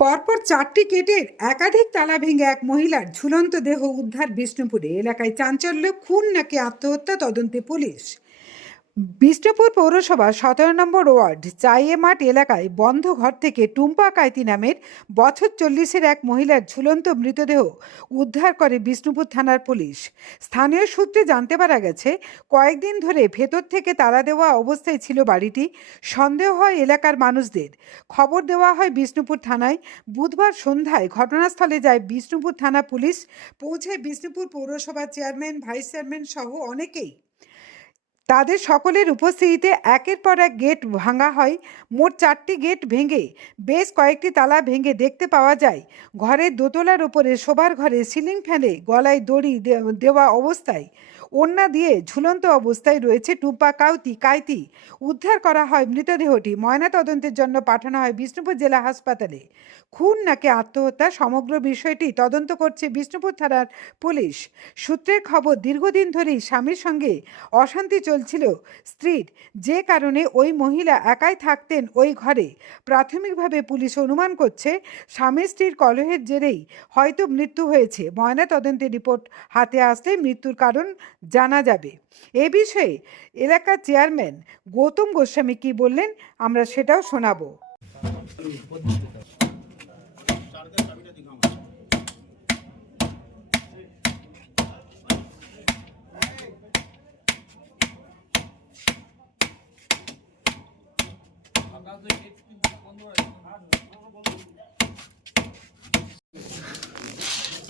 পরপর চারটি কেটের একাধিক তালা ভেঙে এক মহিলার ঝুলন্ত দেহ উদ্ধার বিষ্ণুপুরে। এলাকায় চাঞ্চল্য, খুন নাকি আত্মহত্যা তদন্তে পুলিশ? বিষ্ণুপুর পৌরসভা সতেরো নম্বর ওয়ার্ড চাইয়ে মাঠ এলাকায় বন্ধ ঘর থেকে টুম্পা কাইতি নামের বছর চল্লিশের এক মহিলার ঝুলন্ত মৃতদেহ উদ্ধার করে বিষ্ণুপুর থানার পুলিশ। স্থানীয় সূত্রে জানতে পারা গেছে, কয়েকদিন ধরে ভেতর থেকে তালা দেওয়া অবস্থায় ছিল বাড়িটি। সন্দেহ হয় এলাকার মানুষদের। খবর দেওয়া হয় বিষ্ণুপুর থানায়। বুধবার সন্ধ্যায় ঘটনাস্থলে যায় বিষ্ণুপুর থানা পুলিশ। পৌঁছে বিষ্ণুপুর পৌরসভার চেয়ারম্যান, ভাইস চেয়ারম্যান সহ অনেকেই তাদের সকলের উপস্থিতিতে একের পর এক গেট ভাঙা হয়। মোট চারটি গেট ভেঙে, বেশ কয়েকটি তালা ভেঙে দেখতে পাওয়া যায়। ঘরের দোতলার ওপরে শোবার ঘরে সিলিং ফ্যানে গলায় দড়ি দেওয়া অবস্থায়। ওড়না দিয়ে ঝুলন্ত অবস্থায় রয়েছে টুম্পা, কাউতি, কাইতি। উদ্ধার করা হয় মৃতদেহটি। ময়নাতদন্তের জন্য পাঠানো হয় বিষ্ণুপুর জেলা হাসপাতালে। খুন নাকি আত্মহত্যা? সমগ্র বিষয়টি তদন্ত করছে বিষ্ণুপুর থানার পুলিশ। সূত্রের খবর, দীর্ঘদিন ধরেই স্বামীর সঙ্গে অশান্তি চলছিল। স্ত্রীর যে কারণে ওই মহিলা একাই থাকতেন ওই ঘরে। প্রাথমিকভাবে পুলিশ অনুমান করছে, স্বামী স্ত্রীর কলহের জেরেই হয়তো মৃত্যু হয়েছে। ময়না তদন্তের রিপোর্ট হাতে আসলে মৃত্যুর কারণ জানা যাবে। এ বিষয়ে এলাকার চেয়ারম্যান গৌতম গোস্বামী কি বললেন, আমরা সেটাও শোনাবো। লাইট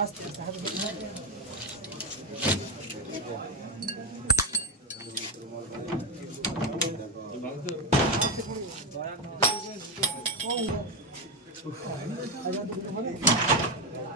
আছে লাইট দিয়ে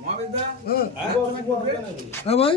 মহাবিদ্যা মহাবিদ্যা হ্যাঁ? ভাই।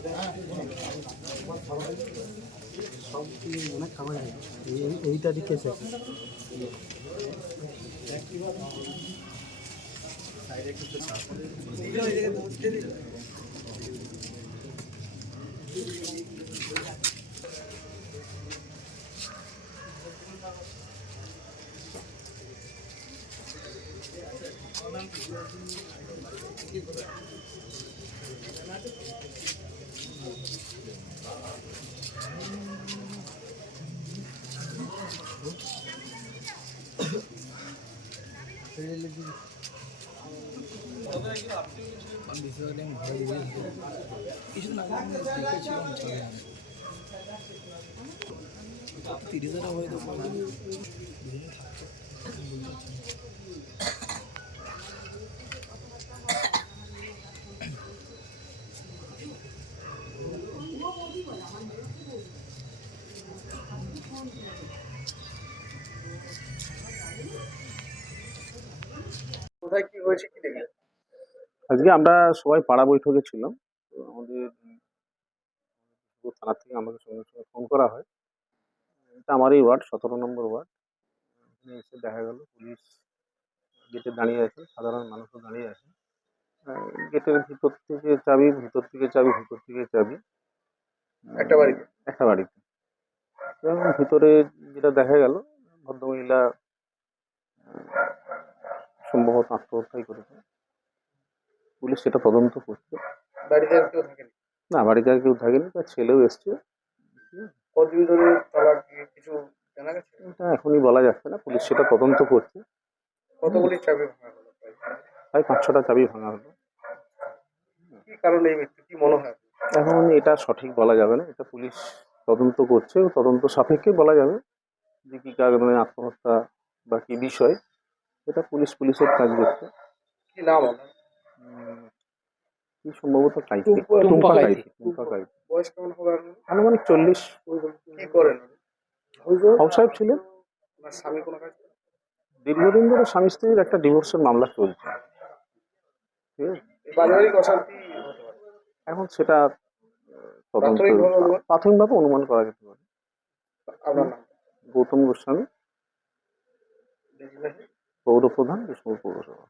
এসো নেমে আসেন সব অনেক খাবার আছে এই- এইটা দিকে এসেছে তিরিশ হাজার হয়তো কোথায় হয়েছে কি দেখলেন আজকে আমরা সবাই পাড়া বৈঠকে ছিলাম। আমাদের থানা থেকে আমাকে সঙ্গে সঙ্গে ফোন করা হয়। এটা আমারই ওয়ার্ড সতেরো নম্বর ওয়ার্ড। এখানে এসে দেখা গেল পুলিশ গেটে দাঁড়িয়ে আছে সাধারণ মানুষও দাঁড়িয়ে আছে। গেটের ভিতর থেকে চাবি ভিতর থেকে চাবি ভিতর থেকে চাবি। একটা বাড়িতে? একটা বাড়িতে। এবং ভিতরে যেটা দেখা গেল ভদ্রমহিলা সম্ভবত আত্মহত্যাই করেছে। পুলিশ সেটা তদন্ত করছে। বাড়িতে আর কেউ থাকেনি? না বাড়িতে আর কেউ থাকেনি তার ছেলেও এসছে। কতদিন ধরে কিছু জানা গেছে? এটা এখনই বলা যাচ্ছে না পুলিশ সেটা তদন্ত করছে। কতগুলি চাবি ভাঙা হলো প্রায়? পাঁচ ছটা চাবি ভাঙা হলো। কি কারণে এই মৃত্যু কি মনে হয়? এখন এটা সঠিক বলা যাবে না এটা পুলিশ তদন্ত করছে তদন্ত সাপেক্ষে বলা যাবে যে কী কারণে আত্মহত্যা বা কী বিষয় এটা পুলিশ পুলিশের কাজ করছে কি নাম কি সম্ভবত কাইতি। টুম্পা- টুম্পা টুম্পা কাইতি টুম্পা কাইতি। বয়স কেমন হবে আনুমানিক চল্লিশ। কি করেন হাউস সাহেব ছিলেন। স্বামী কোনো কাজ দীর্ঘদিন ধরে স্বামী স্ত্রীর একটা ডিভোর্সের মামলা চলছে। এখন সেটা তদন্ত প্রাথমিকভাবে অনুমান? করা যেতে পারে। গৌতম গোস্বামী। দেশবাসী পৌর প্রধান বিষ্ণুপুর পৌরসভা।